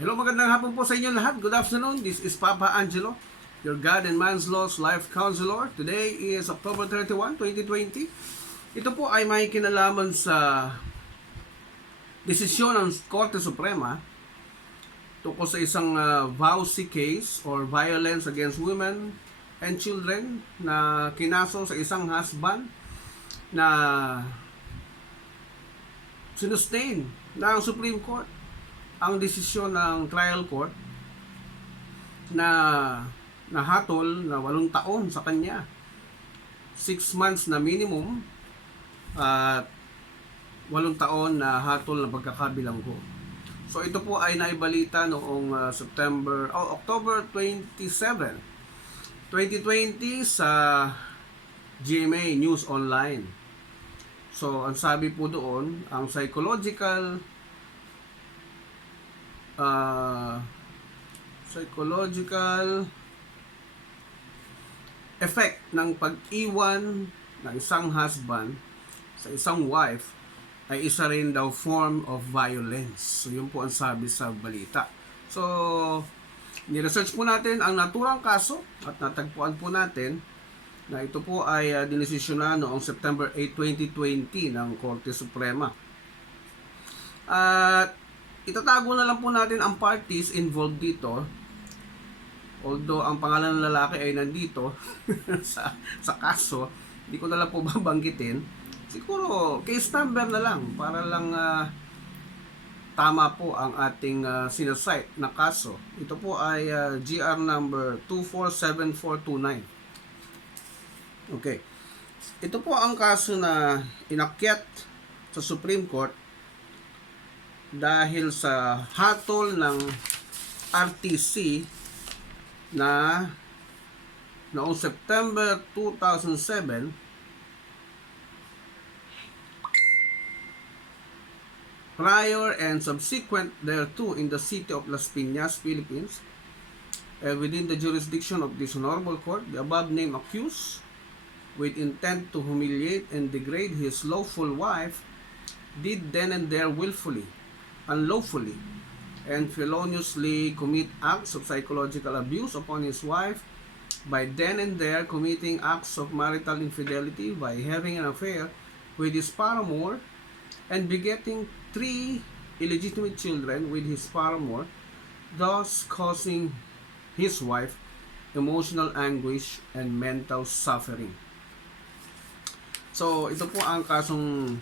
Hello, magandang hapon po sa inyo lahat. Good afternoon. This is Papa Angelo, your God and Man's Laws Life Counselor. Today is October 31, 2020. Ito po ay may kinalaman sa desisyon ng Korte Suprema tungkol sa isang VAUSI case or violence against women and children na kinaso sa isang husband na sinustain ng Supreme Court ang desisyon ng trial court na nahatol na 8 taon sa kanya. 6 months na minimum at 8 taon na hatol na pagkakabilanggo. So ito po ay naibalita noong October 27, 2020 sa GMA News Online. So ang sabi po doon, ang psychological effect ng pag-iwan ng isang husband sa isang wife ay isa rin daw form of violence. So yun po ang sabi sa balita. So ni-research po natin ang naturang kaso at natagpuan po natin na ito po ay dinesisyonan noong September 8, 2020 ng Korte Suprema. At itatago na lang po natin ang parties involved dito. Although ang pangalan ng lalaki ay nandito sa kaso, hindi ko na lang po babanggitin. Siguro case number na lang para lang tama po ang ating sinasite na kaso. Ito po ay GR number 247429. Okay. Ito po ang kaso na inakyat sa Supreme Court dahil sa hatol ng RTC na noong September 2007 prior and subsequent thereto in the city of Las Piñas, Philippines, within the jurisdiction of this honorable court, the above named accused, with intent to humiliate and degrade his lawful wife, did then and there willfully, unlawfully, and feloniously commit acts of psychological abuse upon his wife by then and there committing acts of marital infidelity by having an affair with his paramour and begetting 3 illegitimate children with his paramour, thus causing his wife emotional anguish and mental suffering. So ito po ang kasong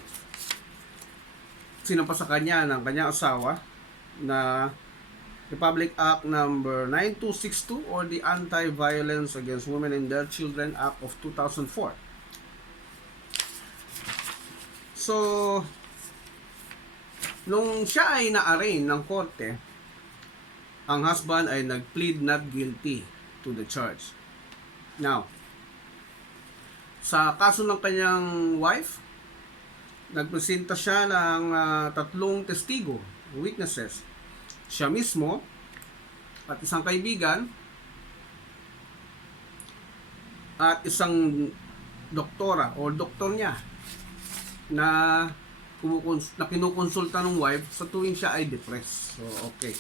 sinampa sa kanya ng kanyang asawa na Republic Act number 9262 or the Anti-Violence Against Women and Their Children Act of 2004. So nung siya ay na-arraign ng korte, ang husband ay nag-plead not guilty to the charge. Now, sa kaso ng kanyang wife, nagpresenta siya ng 3 testigo, witnesses. Siya mismo at isang kaibigan at isang doktora o doktor niya na kinukonsulta ng wife sa tuwing siya ay depressed. So, okay.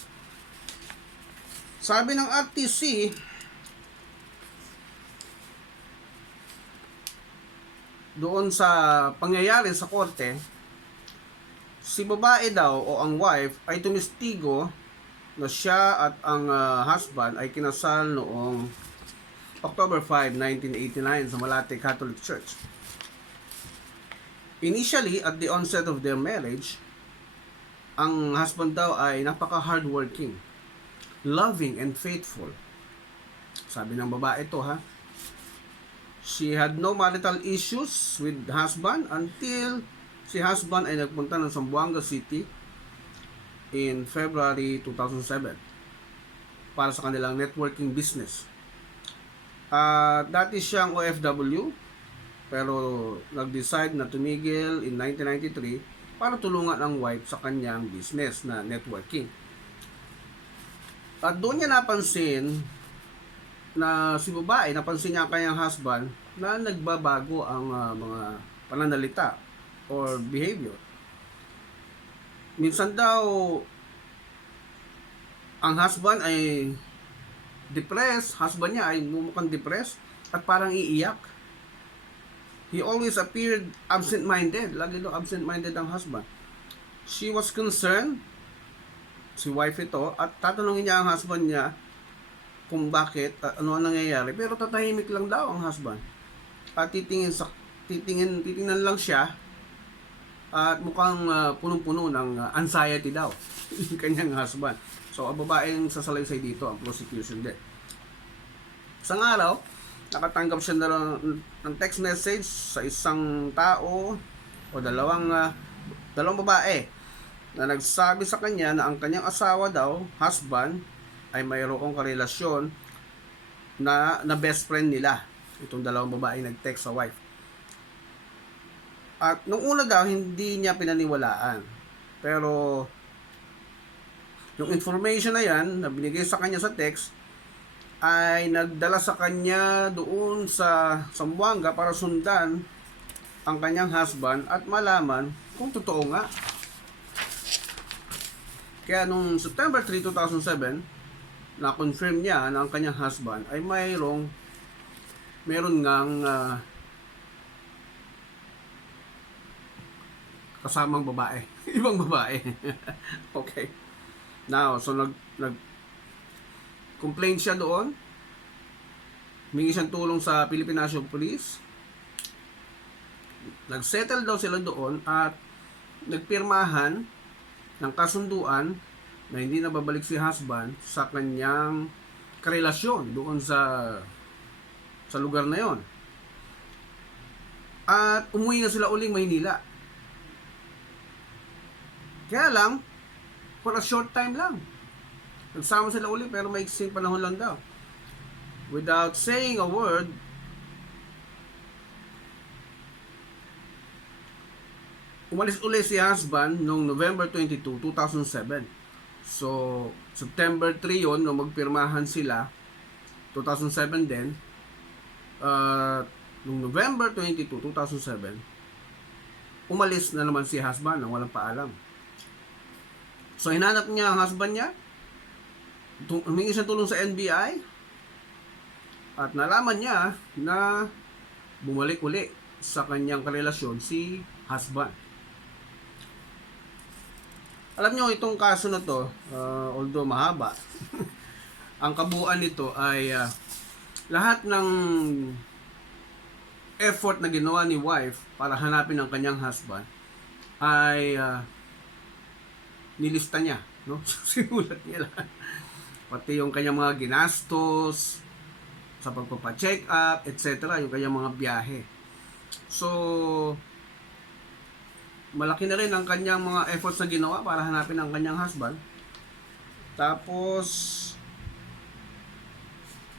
Sabi ng RTC, doon sa pangyayari sa korte, si babae daw o ang wife ay tumistigo na siya at ang husband ay kinasal noong October 5, 1989 sa Malate Catholic Church. Initially, at the onset of their marriage, ang husband daw ay napaka-hardworking, loving and faithful. Sabi ng babae ito ha. She had no marital issues with husband until si husband ay nagpunta ng Zamboanga City in February 2007 para sa kanilang networking business. Dati siyang OFW pero nag-decide na tumigil in 1993 para tulungan ang wife sa kanyang business na networking. At doon niya napansin na si babae, napansin niya ang kanyang husband na nagbabago ang mga pananalita or behavior. Minsan daw Ang husband ay depressed, husband niya ay mukhang depressed at parang iiyak. He always appeared absent-minded. Lagi daw absent-minded ang husband. She was concerned, si wife ito, at tatanungin niya ang husband niya kung bakit, ano ang nangyayari. Pero tatahimik lang daw ang husband. At titingnan lang siya at mukhang punong-puno ng anxiety daw yung kanyang husband. So, ang babaeng sasalaysay dito, ang prosecution din. Isang araw, nakatanggap siya ng text message sa isang tao o dalawang babae na nagsabi sa kanya na ang kanyang asawa daw, husband, ay mayroong karelasyon na best friend nila. Itong dalawang babae nag-text sa wife. At nung una daw, hindi niya pinaniwalaan. Pero yung information na yan, na binigay sa kanya sa text, ay nagdala sa kanya doon sa Zamboanga para sundan ang kanyang husband at malaman kung totoo nga. Kaya nung September 3, 2007, na-confirm niya na ang kanyang husband ay meron ngang kasamang babae. Ibang babae. Okay. Now, so complain siya doon. Humingi siyang tulong sa Philippine National Police. Nagsettle daw sila doon at nagpirmahan ng kasunduan na hindi na babalik si husband sa kanyang karelasyon doon sa lugar na yon. At umuwi na sila uling Maynila. Kaya lang, for a short time lang. Nagsama sila uli pero maiksing panahon lang daw. Without saying a word, umalis uli si husband noong November 22, 2007. So, September 3 yon nung magpirmahan sila, 2007 din. Noong November 22, 2007, umalis na naman si husband nang walang paalam. So, hinanap niya ang husband niya. Humingi siya tulong sa NBI. At nalaman niya na bumalik uli sa kanyang karelasyon si husband. Alam niyo, itong kaso na to, although mahaba, ang kabuuan nito ay lahat ng effort na ginawa ni wife para hanapin ang kanyang husband ay nilista niya, no? Sinulat niya lang. Pati yung kanyang mga ginastos sa pagpapa-check up, etc., yung kanyang mga biyahe. So, malaki na rin ang kanyang mga efforts na ginawa para hanapin ang kanyang husband. Tapos,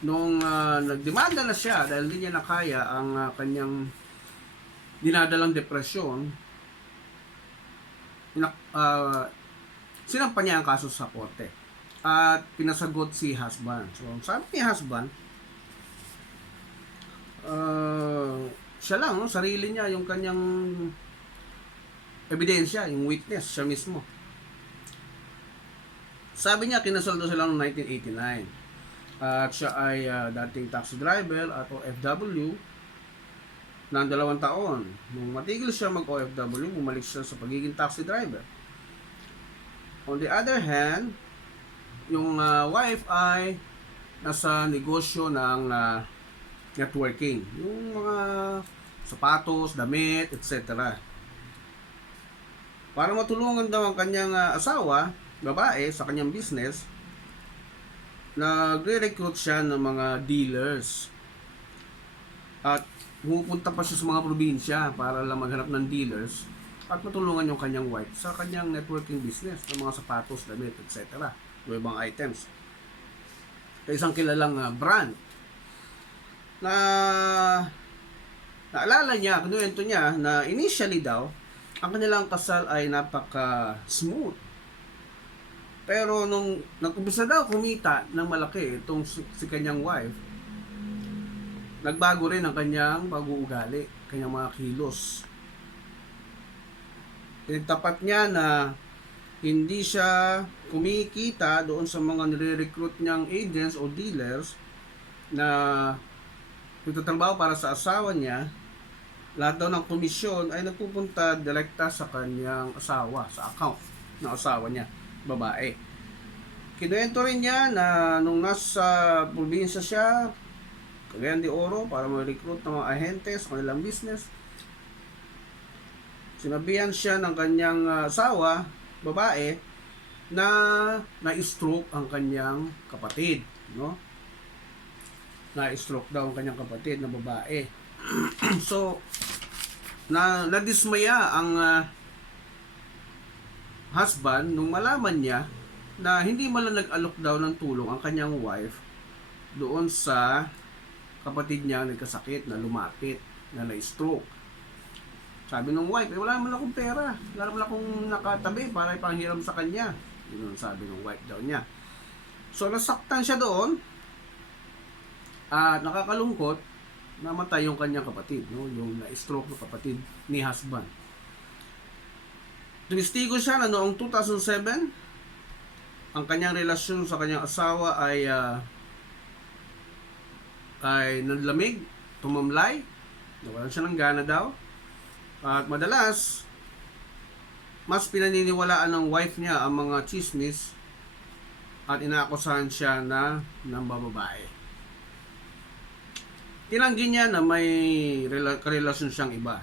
nung nagdemanda na siya dahil hindi niya nakaya ang kanyang dinadalang depresyon, sinampa niya ang kaso sa korte at pinasagot si husband. So, sabi ni husband, siya lang, no? Sarili niya yung kanyang ebidensya, yung witness, siya mismo. Sabi niya, kinasaldo sila noong 1989. At siya ay dating taxi driver at OFW ng 2 taon. Nung matigil siya mag-OFW, bumalik siya sa pagiging taxi driver. On the other hand, yung wife ay nasa negosyo ng networking. Yung mga sapatos, damit, etc. Para matulungan daw ang kanyang asawa, babae, sa kanyang business, nagre-recruit siya ng mga dealers. At pumupunta pa siya sa mga probinsya para lang maghanap ng dealers at matulungan yung kanyang wife sa kanyang networking business ng mga sapatos, damit, etc. O ibang items. Sa isang kilalang brand na naalala niya, kinuwento niya na initially daw, ang kanilang kasal ay napaka-smooth. Pero nung nag-umpisa daw kumita ng malaki itong si kanyang wife, nagbago rin ang kanyang pag-uugali, kanyang mga kilos. Tinatapat niya na hindi siya kumikita doon sa mga nire-recruit niyang agents o dealers na nagtatrabaho para sa asawa niya. Lahat daw ng komisyon ay nagpupunta direkta sa kanyang asawa, sa account ng asawa niya, babae. Kinuwento rin niya na nung nasa probinsya siya, Cagayan de Oro, para ma-recruit ng mga ahente sa kanilang business, sinabihan siya ng kanyang asawa, babae, na na-stroke ang kanyang kapatid, no? Na-stroke daw ang kanyang kapatid na babae. So, nadismaya ang husband nung malaman niya na hindi man lang nag-alok daw ng tulong ang kanyang wife doon sa kapatid niya nagkasakit na lumapit, na na-stroke. Sabi ng wife, wala naman akong pera, wala naman akong nakatabi para ipanghiram sa kanya. Yun ang sabi ng wife daw niya. So nasaktan siya doon at nakakalungkot, namatay yung kanyang kapatid, no? Yung na-stroke na kapatid ni husband. Tumistigo siya na noong 2007, ang kanyang relasyon sa kanyang asawa ay nanlamig, tumamlay, nawalan siya ng gana daw. At madalas, mas pinaniniwalaan ng wife niya ang mga chismis at inaakusahan siya na nambababae. Tinanggi niya na may karelasyon siyang iba.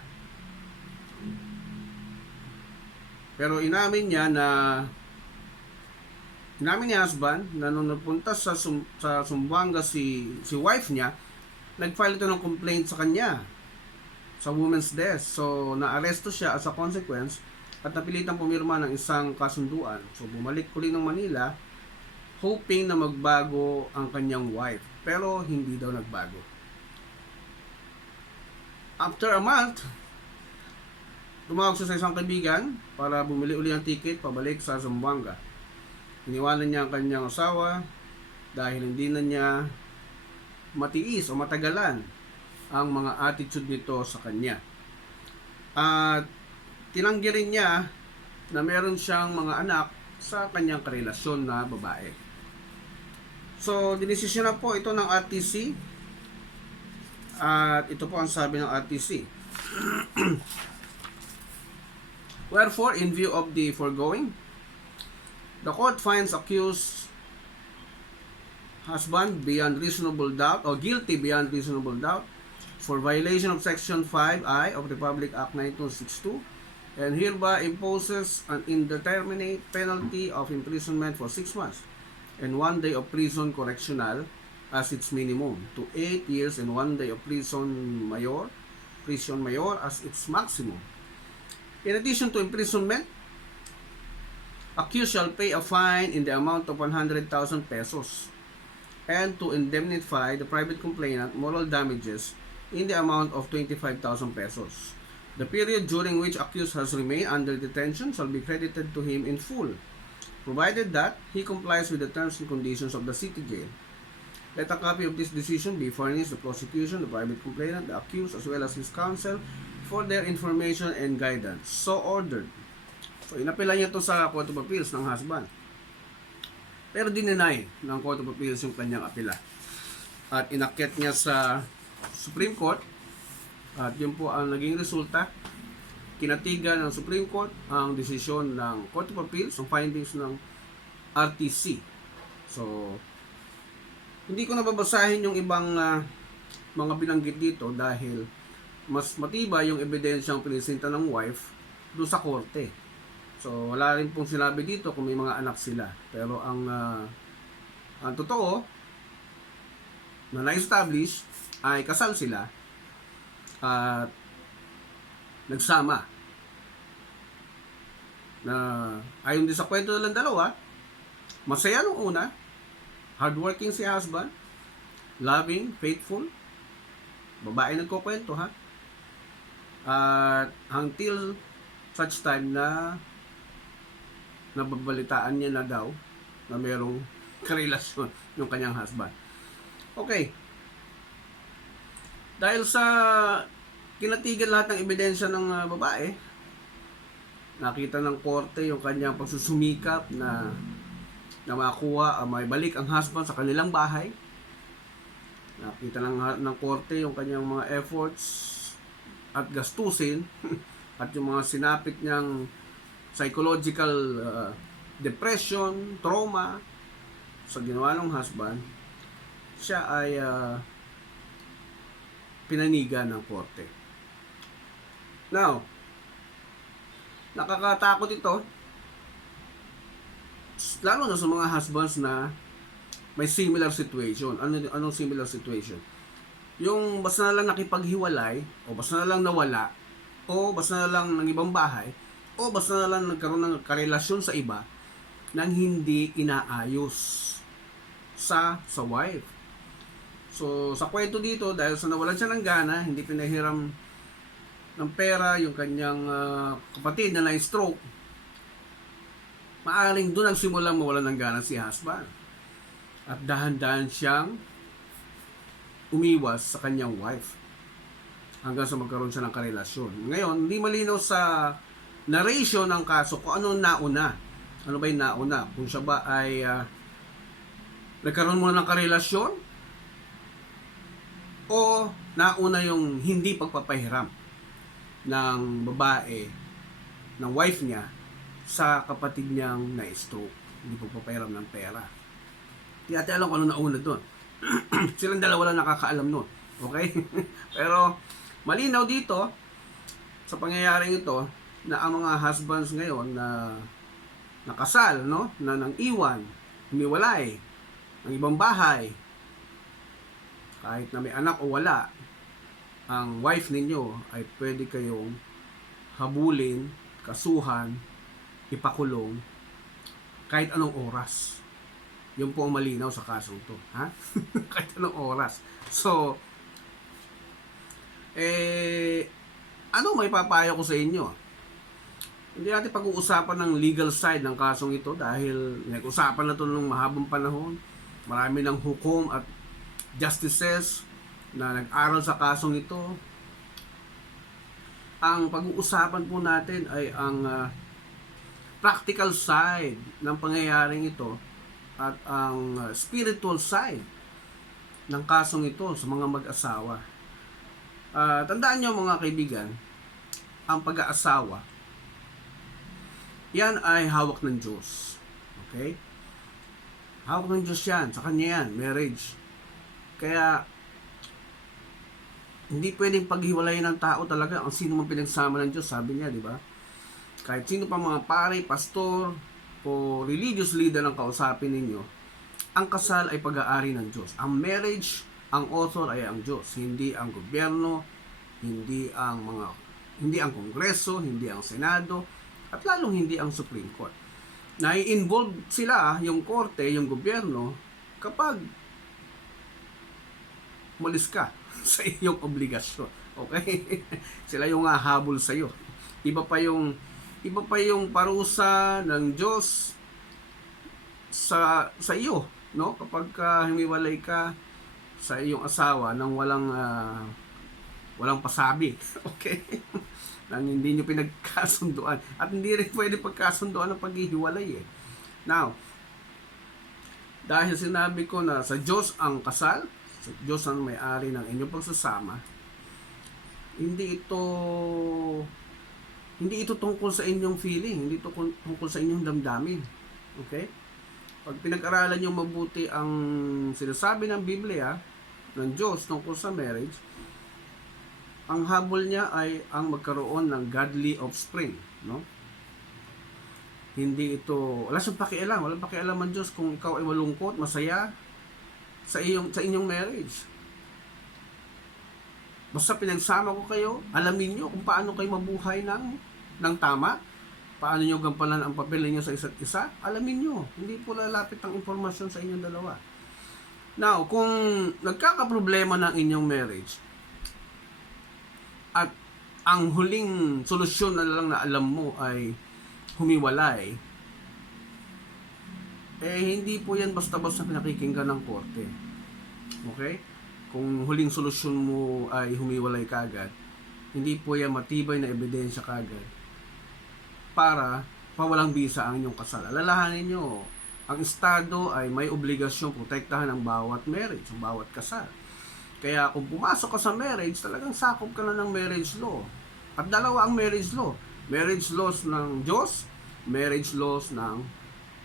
Pero inamin ni husband na nung nagpunta sa Zamboanga si wife niya, nag-file ito ng complaint sa kanya sa woman's desk. So naaresto siya as a consequence at napilitang pumirma ng isang kasunduan. So bumalik uli ng Manila hoping na magbago ang kanyang wife, pero hindi daw nagbago. After a month, tumawag siya sa isang kaibigan para bumili uli ng ticket pabalik sa Zamboanga. Iniwanan niya ang kanyang asawa dahil hindi na niya matiis o matagalan ang mga attitude nito sa kanya. At tinanggi rin niya na meron siyang mga anak sa kanyang karelasyon na babae. So, dinesisyon na po ito ng RTC. At ito po ang sabi ng RTC. Wherefore, in view of the foregoing, the court finds accused husband beyond reasonable doubt or guilty beyond reasonable doubt for violation of Section 5I of Republic Act 1962 and hereby imposes an indeterminate penalty of imprisonment for 6 months and 1 day of prison correctional as its minimum to 8 years and 1 day of prison mayor as its maximum. In addition to imprisonment, accused shall pay a fine in the amount of 100,000 pesos and to indemnify the private complainant moral damages in the amount of 25,000 pesos. The period during which accused has remained under detention shall be credited to him in full, provided that he complies with the terms and conditions of the city jail. Let a copy of this decision be furnished the prosecution, the private complainant, the accused, as well as his counsel for their information and guidance. So ordered. So inapela niya to sa Court of Appeals ng husband. Pero dinenay ng Court of Appeals yung kanyang apela. At inakyat niya sa Supreme Court. At yun po ang naging resulta. Kinatigan ng Supreme Court ang desisyon ng Court of Appeals, ang findings ng RTC. So, hindi ko nababasahin yung ibang mga binanggit dito dahil mas matibay yung ebidensyang pinisenta ng wife doon sa korte. So, wala rin pong sinabi dito kung may mga anak sila. Pero ang totoo na na-establish ay kasal sila at nagsama. Na ayon din sa kwento nilang dalawa, masaya nung una, hardworking si husband, loving, faithful, babae nagkukwento ha. At until such time na nababalitaan niya na daw na merong karelasyon yung kanyang husband. Okay. Dahil sa kinatigan lahat ng ebidensya ng babae, nakita ng korte yung kanyang pagsusumikap na makuha, may balik ang husband sa kanilang bahay. Nakita ng korte yung kanyang mga efforts at gastusin at yung mga sinapit niyang psychological depression, trauma sa ginawa ng husband. Siya ay pinanigan ng korte. Now, nakakatakot ito, lalo na sa mga husbands na may similar situation. Anong similar situation? Yung basta na lang nakipaghiwalay, o basta na lang nawala, o basta na lang ng ibang bahay, o basta na lang nagkaroon ng karelasyon sa iba nang hindi inaayos sa wife. So, sa kwento dito, dahil sa nawalan siya ng gana, hindi pinahiram ng pera yung kanyang kapatid na na-stroke, maaring doon nagsimulang mawalan ng gana si husband. At dahan-dahan siyang umiwas sa kanyang wife hanggang sa magkaroon siya ng karelasyon. Ngayon, hindi malinaw sa narration ng kaso kung ano nauna. Ano ba yung nauna? Kung siya ba ay nagkaroon muna ng karelasyon o nauna yung hindi pagpapahiram ng babae, ng wife niya sa kapatid niyang na-stroke. Hindi pagpapahiram ng pera. Hindi natin alam kung ano nauna doon. Silang dalawa lang nakakaalam nun. Okay? Pero malinaw dito sa pangyayaring ito na ang mga husbands ngayon na nakasal, no? Na nang iwan, humiwalay, ang ibang bahay, kahit na may anak o wala, ang wife ninyo ay pwede kayong habulin, kasuhan, ipakulong kahit anong oras. Yun po ang malinaw sa kasong to, ha? Kahit anong oras. So, ano may papayo ko sa inyo? Hindi natin pag-uusapan ng legal side ng kasong ito dahil nag-usapan na ito ng mahabang panahon. Marami ng hukom at justices na nag-aral sa kasong ito. Ang pag-uusapan po natin ay ang practical side ng pangyayaring ito at ang spiritual side ng kasong ito sa mga mag-asawa. Tandaan nyo mga kaibigan, ang pag-aasawa, yan ay hawak ng Diyos. Okay? Hawak ng Diyos yan. Sa Kanya yan, marriage. Kaya, hindi pwedeng paghiwalayin ng tao talaga ang sino man pinagsama ng Diyos, sabi niya, di ba? Kahit sino pa mga pare, pastor, o religious leader ang kausapin ninyo, ang kasal ay pag-aari ng Diyos. Ang marriage, ang author ay ang Diyos, hindi ang gobyerno, hindi ang Kongreso, hindi ang Senado, at lalong hindi ang Supreme Court. Nai-involve sila, yung korte, yung gobyerno, kapag malis ka sa iyong obligasyon. Okay? Sila yung hahabol sa iyo. Iba pa yung parusa ng Diyos sa iyo, no? Kapag humiwalay ka sa iyong asawa nang walang pasabi. Okay? Nang hindi nyo pinagkasunduan. At hindi rin pwede pagkasunduan ng paghihiwalay eh. Now, dahil sinabi ko na sa Diyos ang kasal, sa Diyos ang may-ari ng inyong pagsasama, hindi ito tungkol sa inyong feeling, hindi ito tungkol sa inyong damdamin. Okay? Pag pinag-aralan nyo mabuti ang sinasabi ng Biblia, ng Diyos tungkol sa marriage, ang habol niya ay ang magkaroon ng godly offspring, no? Hindi ito, wala siyang pakialam, walang pakialam ang Diyos kung ikaw ay malungkot, masaya sa inyong marriage. Basta pinagsama ko kayo, alamin niyo kung paano kayo mabuhay ng tama, paano niyo gampanan ang papel niyo sa isa't isa, alamin niyo. Hindi po lalapit ang impormasyon sa inyong dalawa. Now, kung nagkakaproblema ng inyong marriage, at ang huling solusyon na lang na alam mo ay humiwalay, hindi po yan basta-basta pinakikinggan ng korte. Okay? Kung huling solusyon mo ay humiwalay kagad, hindi po yan matibay na ebidensya kagad para pawalang bisa ang inyong kasal. Alalahanin nyo, ang Estado ay may obligasyong protektahan ang bawat marriage, ang bawat kasal. Kaya kung pumasok ka sa marriage, talagang sakop ka na ng marriage law. At dalawa ang marriage law. Marriage laws ng Diyos, marriage laws ng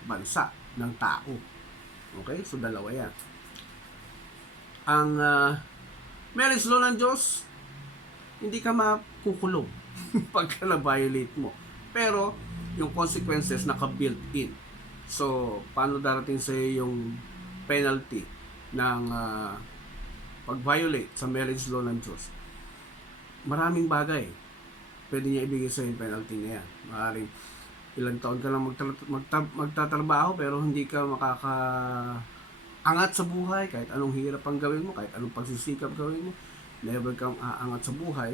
bansa, ng tao. Okay? So dalawa yan. Ang marriage law ng Diyos, hindi ka makukulong pagka na-violate mo. Pero, yung consequences naka-built in. So, paano darating sa yung penalty ng pag-violate sa marriage law ng Diyos? Maraming bagay. Pwede niya ibigay sa yung penalty na yan. Maaaring ilang taon ka lang magtatrabaho pero hindi ka makakaangat sa buhay kahit anong hirap ang gawin mo, kahit anong pagsisikap gawin mo. Never kang aangat sa buhay.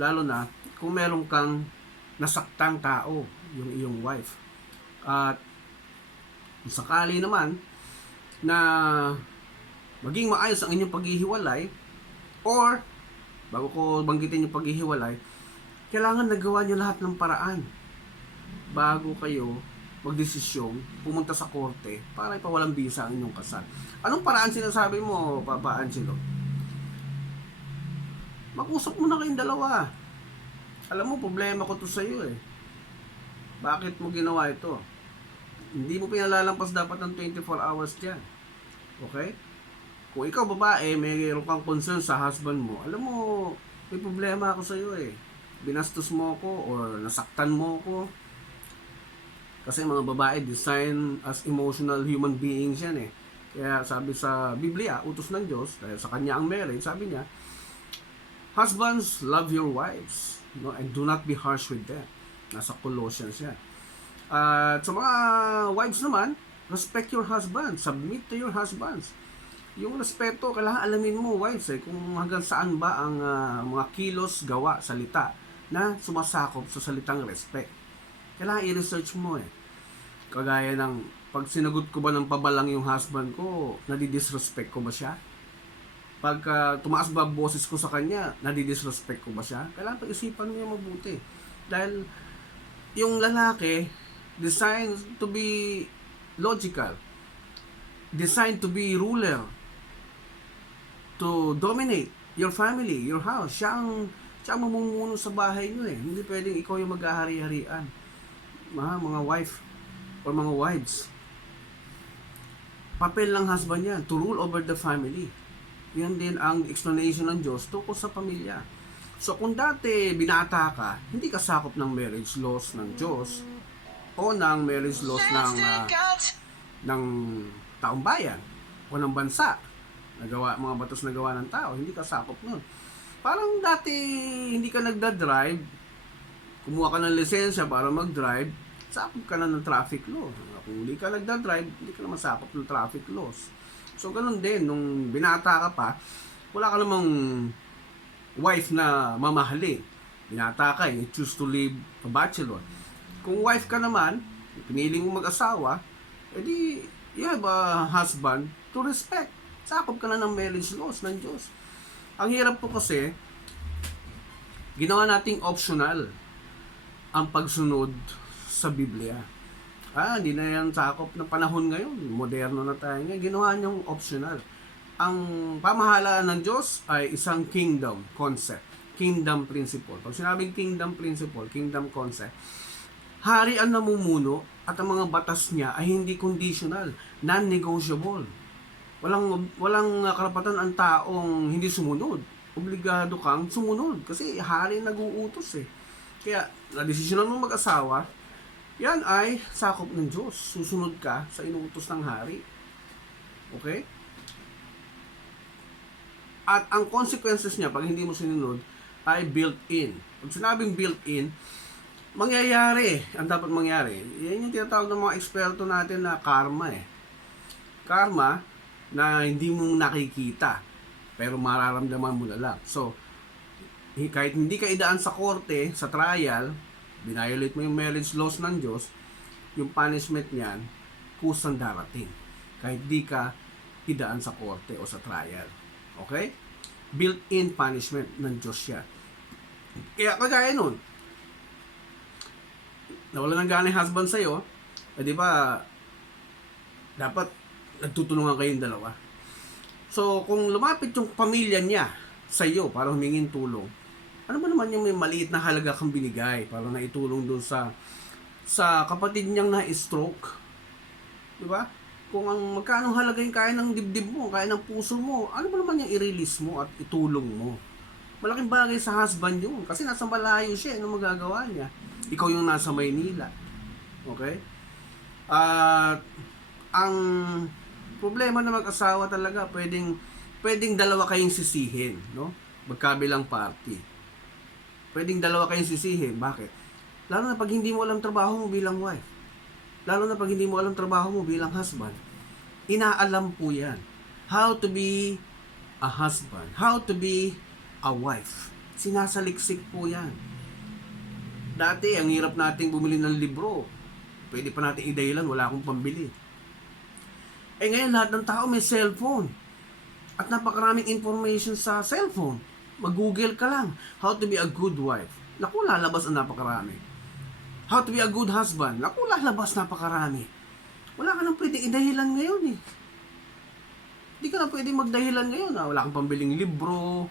Lalo na kung meron kang nasaktang tao, yung iyong wife. At sakali naman na maging maayos ang inyong paghihiwalay, or bago ko banggitin yung paghihiwalay, kailangan nagawa niyo lahat ng paraan bago kayo magdesisyon, pumunta sa korte para ipawalang bisa ang inyong kasal. Anong paraan sinasabi mo, Papa Angelo? Mag-usap muna kayong dalawa. Alam mo, problema ko to sa iyo eh. Bakit mo ginawa ito? Hindi mo pinalalampas dapat ng 24 hours dyan. Okay? Kung ikaw babae, mayroon kang concern sa husband mo, alam mo, may problema ako sa iyo eh. Binastos mo ako or nasaktan mo ako. Kasi mga babae, design as emotional human beings yan eh. Kaya sabi sa Biblia, utos ng Diyos, dahil sa kanya ang marriage, sabi niya, husbands, love your wives, and do not be harsh with them. Nasa Colossians yan. At sa mga wives naman, respect your husband, submit to your husbands. Yung respeto, kailangan alamin mo, wives, kung hanggang saan ba ang mga kilos, gawa, salita na sumasakop sa salitang respect. Kailangan i-research mo eh. Kagaya ng, pag sinagot ko ba ng pabalang yung husband ko, nadidisrespect ko ba siya? Pagka tumaas ba boses ko sa kanya, nadidisrespect ko ba siya? Kailangan pag-isipan mo yung mabuti. Dahil yung lalaki, designed to be logical, designed to be ruler, to dominate your family, your house. Siya ang mamumuno sa bahay nyo eh. Hindi pwedeng ikaw yung maghahari-harian. Mga wife or mga wives. Papel ng husband yan, to rule over the family. Yan din ang explanation ng Diyos tungkol sa pamilya. So kung dati binata ka, hindi ka sakop ng marriage laws ng Diyos o ng marriage laws ng taong bayan o ng bansa, mga batas na gawa ng tao, hindi ka sakop nun. Parang dati hindi ka nagda-drive, kumuha ka ng lisensya para mag-drive, sakop ka na ng traffic law. Kung hindi ka nagda-drive, hindi ka naman sakop ng traffic laws. So ganun din, nung binata ka pa, wala ka namang wife na mamahalin. Binata ka, you choose to live a bachelor. Kung wife ka naman, pinili mo mag-asawa, edi you have a husband to respect. Sakop ka na ng marriage laws ng Diyos. Ang hirap po kasi, ginawa nating optional ang pagsunod sa Biblia. Hindi na yan sakop ng panahon ngayon. Moderno na tayo ngayon. Ginawa niyong optional. Ang pamahalaan ng Diyos ay isang kingdom concept. Kingdom principle. Pag sinabing kingdom principle, kingdom concept, hari ang namumuno at ang mga batas niya ay hindi conditional, non-negotiable. Walang karapatan ang taong hindi sumunod. Obligado kang sumunod kasi hari nag-uutos eh. Kaya, na-desisyonan mo mag-asawa, yan ay sakop ng Diyos. Susunod ka sa inuutos ng hari. Okay? At ang consequences niya, pag hindi mo sinunod, ay built-in. Pag sinabing built-in, mangyayari. Ang dapat mangyari. Yan yung tinatawag ng mga eksperto natin na karma eh. Karma na hindi mo nakikita, pero mararamdaman mo na lang. So, kahit hindi ka idaan sa korte, sa trial, binayolate mo yung marriage laws ng Diyos, yung punishment niyan, kusang darating. Kahit di ka idaan sa korte o sa trial. Okay? Built-in punishment ng Diyos yan. Kaya kagaya nun, nawala ng gana yung husband sa'yo, di ba, dapat nagtutulungan kayong dalawa. So, kung lumapit yung pamilya niya sa'yo para humingin tulong, ano ba naman yung may maliit na halaga kang binigay para naitulong doon sa kapatid niyang na-stroke? Di ba? Kung ang magkano halaga yung kaya ng dibdib mo, kaya ng puso mo, ano ba naman yung i-release mo at itulong mo? Malaking bagay sa husband yun. Kasi nasa malayo siya, ano magagawa niya? Ikaw yung nasa Maynila. Okay? At ang problema na mag-asawa talaga, pwedeng dalawa kayong sisihin, no? Magkabilang party. Pwedeng dalawa kayong sisihin. Bakit? Lalo na pag hindi mo alam trabaho mo bilang wife. Lalo na pag hindi mo alam trabaho mo bilang husband. Inaalam po yan. How to be a husband. How to be a wife. Sinasaliksik po yan. Dati, ang hirap nating bumili ng libro. Pwede pa natin idahilan, wala akong pambili. Eh ngayon, lahat ng tao may cellphone. At napakaraming information sa cellphone. Mag-google ka lang. How to be a good wife. Naku, lalabas ang napakarami. How to be a good husband. Naku, lalabas napakarami. Wala ka nang pwedeng idahilan ngayon eh. Hindi ka na pwedeng magdahilan ngayon. Wala kang pambiling libro.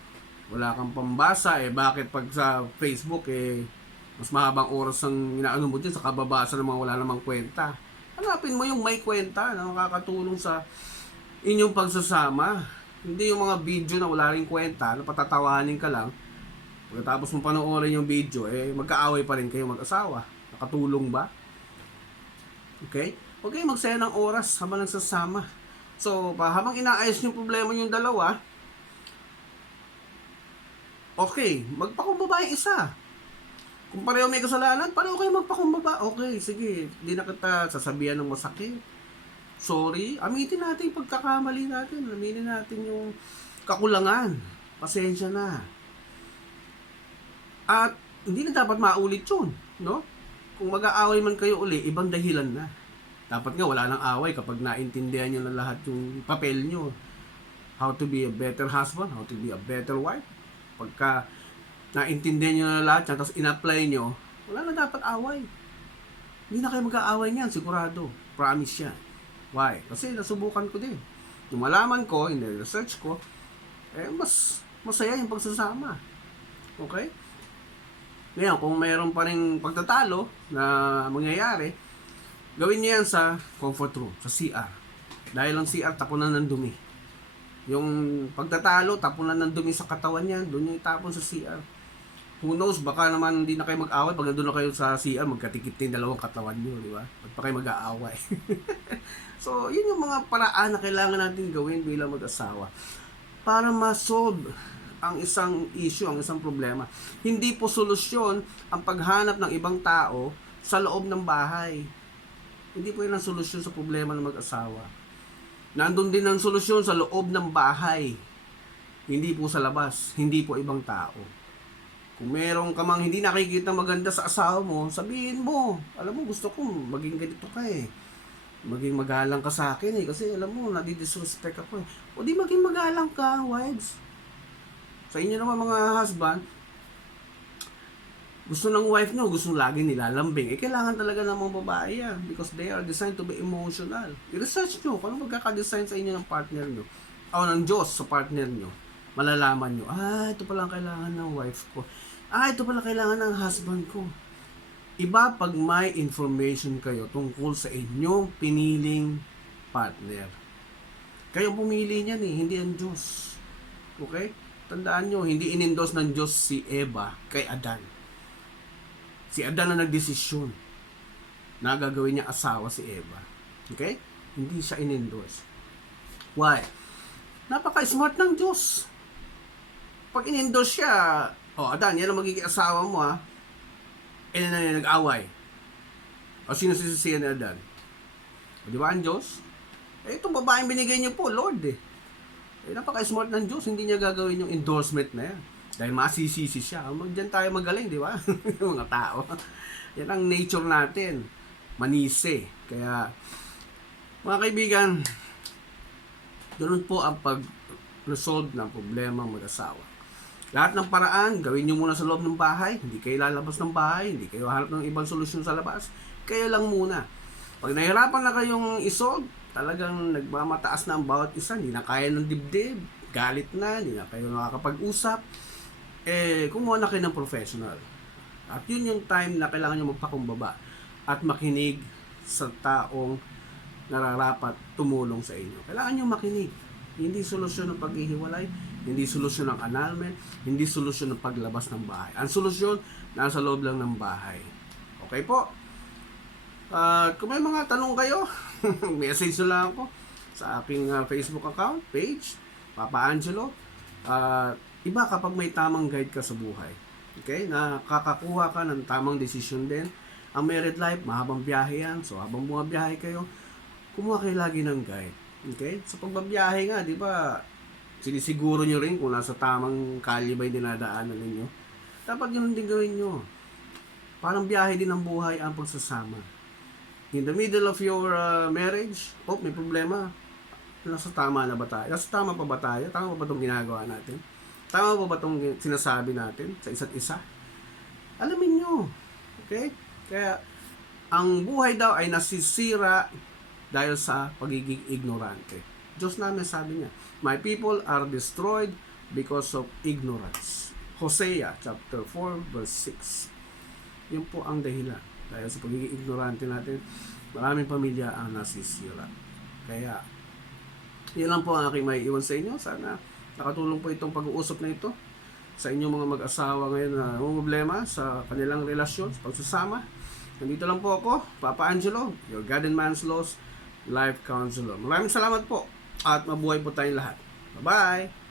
Wala kang pambasa eh. Bakit pag sa Facebook eh, mas mahabang oras ang inaano mo dyan sa kababasa ng mga wala namang kwenta. Hanapin mo yung may kwenta na makakatulong sa inyong pagsasama. Hindi yung mga video na wala rin kwenta, na patatawanin ka lang. Pagkatapos mo panoorin yung video, eh magkaaway pa rin kayo mag-asawa. Nakatulong ba? Okay? Huwag kayong magsaya ng oras habang nagsasama. So, habang inaayos yung problema yung dalawa, okay, magpakumbaba yung isa. Kung pareho may kasalanan, pareho kayo magpakumbaba. Okay, sige, hindi na kita sasabihan ng masakit. Sorry, amitin natin yung pagkakamali natin. Aminin natin yung kakulangan. Pasensya na. At hindi na dapat maulit yun, no? Kung mag-aaway man kayo uli, ibang dahilan na. Dapat nga wala nang away kapag naintindihan nyo na lahat yung papel nyo. How to be a better husband, how to be a better wife. Pagka naintindihan nyo na lahat yan, tapos in-apply nyo, wala na dapat away. Hindi na kayo mag-aaway niyan, sigurado. Promise yan. Why? Kasi nasubukan ko din. Yung malaman ko, in the research ko, eh mas masaya yung pagsasama. Okay? Ngayon, kung mayroon pa rin pagtatalo na mangyayari, gawin niyo yan sa comfort room, sa CR. Dahil ang CR, tapunan ng dumi. Yung pagtatalo, tapunan ng dumi sa katawan niyan, doon yung itapon sa CR. Who knows, baka naman hindi na kayo mag-away, pag nandun na kayo sa CR, magkatikit din dalawang katawan niyo, di ba? Ba't pa kayo mag-aaway? So, yun yung mga paraan na kailangan natin gawin bilang mag-asawa para ma-solve ang isang issue, ang isang problema. Hindi po solusyon ang paghanap ng ibang tao sa loob ng bahay. Hindi po yun ang solusyon sa problema ng mag-asawa. Nandun din ang solusyon sa loob ng bahay. Hindi po sa labas. Hindi po ibang tao. Kung meron ka mang hindi nakikita maganda sa asawa mo, sabihin mo, alam mo, gusto ko maging ganito ka eh. Maging magalang ka sa akin eh. Kasi alam mo, nadidisrespect ako eh. O di maging magalang ka, wives. Sa inyo naman mga husband, gusto ng wife nyo, gusto lagi nilalambing. Eh, kailangan talaga ng mga babae yan because they are designed to be emotional. I-research nyo kung ano magkakadesign sa inyo ng partner nyo. O ng Diyos sa partner nyo. Malalaman nyo, ito pala ang kailangan ng wife ko. Ito pala kailangan ng husband ko. Iba pag may information kayo tungkol sa inyong piniling partner. Kayo pumili niyan eh, hindi ang Diyos. Okay? Tandaan nyo, hindi in-endorse ng Diyos si Eva kay Adan. Si Adan na nagdesisyon na gagawin niya asawa si Eva. Okay? Hindi siya in-endorse. Why? Napaka-smart ng Diyos. Pag in-endorse siya, Adan, yan ang magiging asawa mo ha. Na nag-away. O sino sisisiyan ni Adan? Di ba ang Diyos? Itong babaeng binigay niyo po, Lord eh. Napaka-smart ng Diyos, hindi niya gagawin yung endorsement na yan. Dahil masisisi siya. Diyan tayo magaling, di ba? Yung mga tao. Yan ang nature natin. Manise. Kaya, mga kaibigan, doon po ang pag-resolve ng problema mag-asawa. Lahat ng paraan, gawin nyo muna sa loob ng bahay. Hindi kayo lalabas ng bahay, hindi kayo hanap ng ibang solusyon sa labas. Kayo lang muna. Pag nahirapan na kayong isolve, talagang nagmamataas na ang bawat isa, hindi na kaya ng dibdib, galit na, hindi na kayo nakakapag-usap, kumuha na kayo ng professional. At yun yung time na kailangan nyo magpakumbaba at makinig sa taong nararapat tumulong sa inyo. Kailangan nyo makinig. Hindi solusyon ng paghihiwalay, hindi solusyon ng annulment, hindi solusyon ng paglabas ng bahay. Ang solusyon, nasa loob lang ng bahay. Okay po? Kung may mga tanong kayo, message nyo lang ako sa aking Facebook account, page, Papa Angelo. Iba kapag may tamang guide ka sa buhay. Okay? Nakakakuha ka ng tamang desisyon din. Ang married life, mahabang biyahe yan. So, habang bumabiyahe kayo, kumuha kayo lagi ng guide. Okay? Sa pagbabiyahe nga, di ba, sinisiguro nyo rin kung nasa tamang kalye ba yung dinadaanan ninyo. Dapat yun din gawin nyo. Parang biyahe din ng buhay ang pagsasama. In the middle of your marriage, may problema. Nasa tama na ba tayo? Nasa tama pa ba tayo? Tama pa ba itong ginagawa natin? Tama pa ba itong sinasabi natin sa isa't isa? Alamin nyo. Okay? Kaya, ang buhay daw ay nasisira dahil sa pagiging ignorante. Diyos namin sabi niya, my people are destroyed because of ignorance. Hosea chapter 4 verse 6. Yun po ang dahilan. Dahil sa pagiging ignorante natin, maraming pamilya ang nasisira. Kaya, yun lang po ang aking may iwan sa inyo. Sana nakatulong po itong pag-uusap na ito sa inyong mga mag-asawa ngayon na problema sa kanilang relasyon, sa pagsasama. Nandito lang po ako, Papa Angelo, your God and Man's Laws Life Counselor. Maraming salamat po at mabuhay po tayong lahat. Bye-bye!